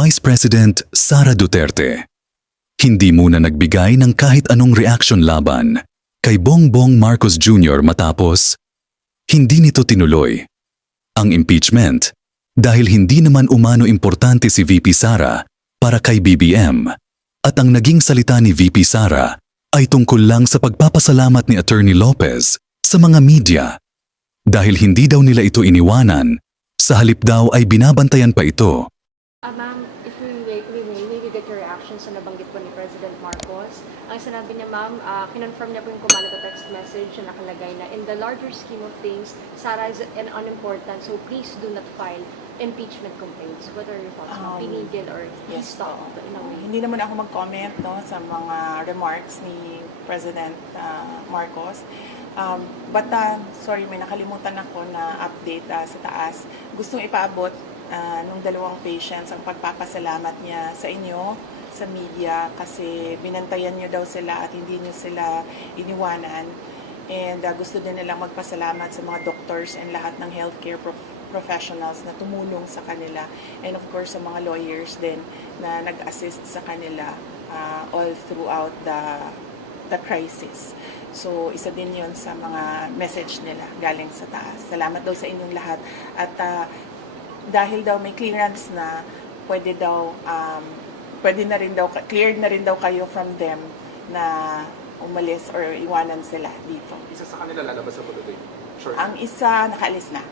Vice President Sara Duterte. Hindi muna nagbigay ng kahit anong reaksyon laban kay Bongbong Marcos Jr. matapos hindi nito tinuloy ang impeachment dahil hindi naman umano importante si VP Sara para kay BBM at ang naging salita ni VP Sara ay tungkol lang sa pagpapasalamat ni Attorney Lopez sa mga media dahil hindi daw nila ito iniwanan, sa halip daw ay binabantayan pa ito. Ma'am, if we may get your reaction sa nabanggit po ni President Marcos. Ang sinabi niya, ma'am, kinonfirm niya po yung command to text message na nakalagay na in the larger scheme of things, Sara is an unimportant, so please do not file impeachment complaints. What are your thoughts? Pinigil or stop in a way? Hindi naman ako mag-comment sa mga remarks ni President Marcos. Sorry, may nakalimutan ako na update sa taas. Gustong ipaabot nung dalawang patients ang pagpapasalamat niya sa inyo, sa media, kasi binantayan niyo daw sila at hindi niyo sila iniwanan. And gusto din nilang magpasalamat sa mga doctors and lahat ng healthcare professionals na tumulong sa kanila. And of course, sa mga lawyers din na nag-assist sa kanila all throughout the crisis. So, isa din yun sa mga message nila galing sa taas. Salamat daw sa inyong lahat. At dahil daw may clearance na, cleared na rin daw kayo from them na umalis or iwanan sila dito. Isa sa kanila lalabas sa today? Sure. Ang isa, nakaalis na.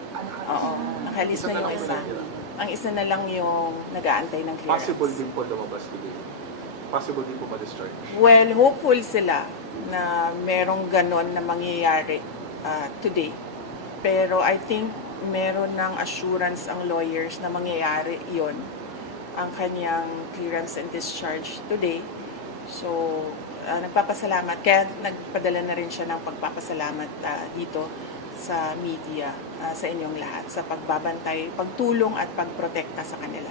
Oo, nakaalis na Isa na yung lang isa. Ang isa na lang yung nag-aantay ng clearance. Possible din po lumabas today. Possible din po ma-discharge. Well, hopeful sila na merong ganon na mangyayari today. Pero I think meron ng assurance ang lawyers na mangyayari yon, ang kanyang clearance and discharge today. So, nagpapasalamat. Kaya nagpadala na rin siya ng pagpapasalamat dito sa media, sa inyong lahat, sa pagbabantay, pagtulong at pagprotekta sa kanila.